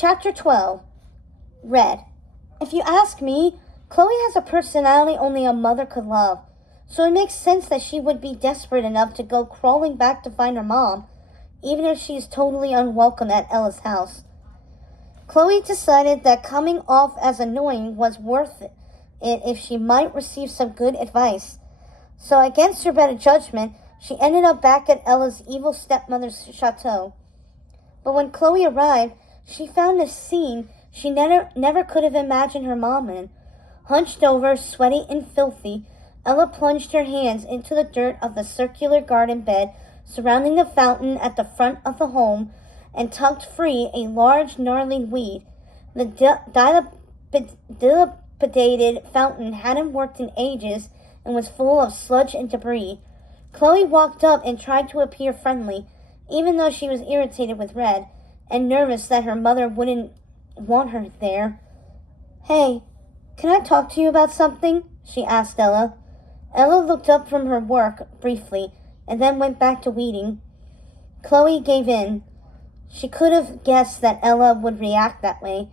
Chapter 12. Red. If you ask me, Chloe has a personality only a mother could love, so it makes sense that she would be desperate enough to go crawling back to find her mom, even if she's totally unwelcome at Ella's house. Chloe decided that coming off as annoying was worth it if she might receive some good advice. So against her better judgment, she ended up back at Ella's evil stepmother's chateau. But when Chloe arrived, she found a scene she never could have imagined her mom in. Hunched over, sweaty and filthy, Ella plunged her hands into the dirt of the circular garden bed surrounding the fountain at the front of the home and tugged free a large, gnarly weed. The dilapidated fountain hadn't worked in ages and was full of sludge and debris. Chloe walked up and tried to appear friendly, even though she was irritated with Red and nervous that her mother wouldn't want her there. "Hey, can I talk to you about something?" she asked Ella. Ella looked up from her work briefly and then went back to weeding. Chloe gave in. She could have guessed that Ella would react that way.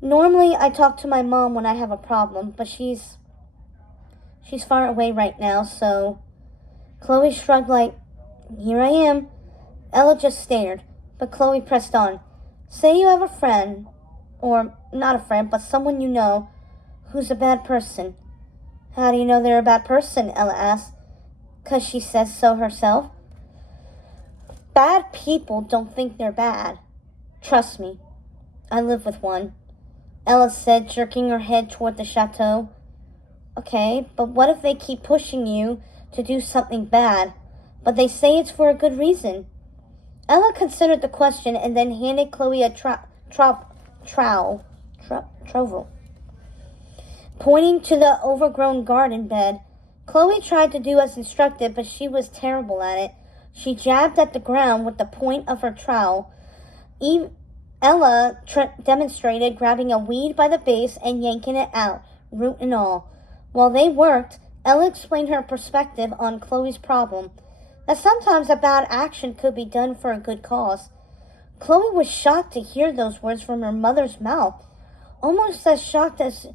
"Normally I talk to my mom when I have a problem, but she's far away right now, so..." Chloe shrugged like, "Here I am." Ella just stared, but Chloe pressed on. "Say you have a friend, or not a friend, but someone you know, who's a bad person." "How do you know they're a bad person?" Ella asked. "'Cause she says so herself." "Bad people don't think they're bad. Trust me. I live with one," Ella said, jerking her head toward the chateau. "Okay, but what if they keep pushing you to do something bad, but they say it's for a good reason?" Ella considered the question and then handed Chloe a trowel, pointing to the overgrown garden bed. Chloe tried to do as instructed, but she was terrible at it. She jabbed at the ground with the point of her trowel. Ella demonstrated grabbing a weed by the base and yanking it out, root and all. While they worked, Ella explained her perspective on Chloe's problem, that sometimes a bad action could be done for a good cause. Chloe was shocked to hear those words from her mother's mouth, almost as shocked as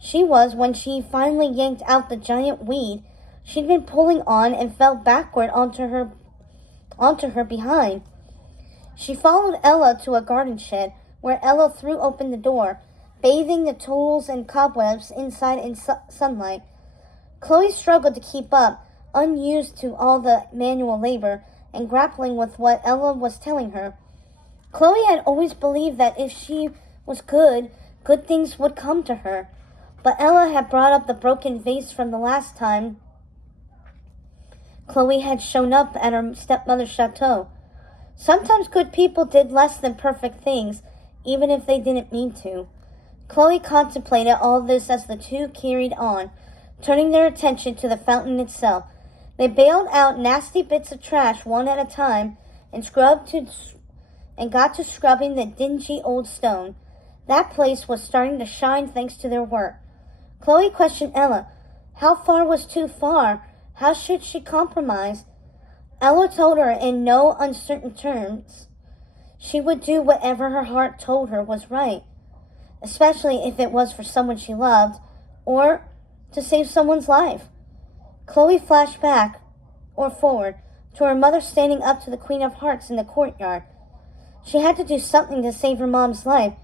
she was when she finally yanked out the giant weed she'd been pulling on and fell backward onto her behind. She followed Ella to a garden shed, where Ella threw open the door, bathing the tools and cobwebs inside in sunlight. Chloe struggled to keep up, unused to all the manual labor and grappling with what Ella was telling her. Chloe had always believed that if she was good things would come to her. But Ella had brought up the broken vase from the last time Chloe had shown up at her stepmother's chateau. Sometimes good people did less than perfect things, even if they didn't mean to. Chloe contemplated all this as the two carried on, turning their attention to the fountain itself. They baled out nasty bits of trash one at a time and got to scrubbing the dingy old stone. That place was starting to shine thanks to their work. Chloe questioned Ella. How far was too far? How should she compromise? Ella told her in no uncertain terms she would do whatever her heart told her was right, especially if it was for someone she loved or to save someone's life. Chloe flashed back, or forward, to her mother standing up to the Queen of Hearts in the courtyard. She had to do something to save her mom's life.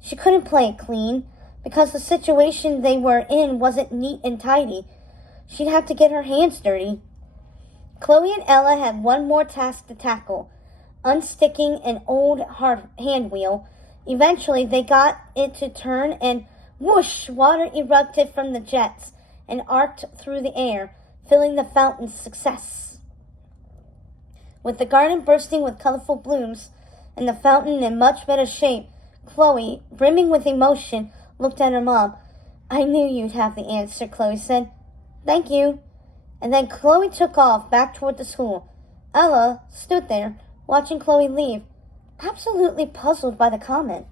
She couldn't play it clean, because the situation they were in wasn't neat and tidy. She'd have to get her hands dirty. Chloe and Ella had one more task to tackle, unsticking an old hand wheel. Eventually, they got it to turn, and whoosh, water erupted from the jets and arced through the air, filling the fountain's success. With the garden bursting with colorful blooms and the fountain in much better shape, Chloe, brimming with emotion, looked at her mom. "I knew you'd have the answer," Chloe said. "Thank you." And then Chloe took off back toward the school. Ella stood there, watching Chloe leave, absolutely puzzled by the comment.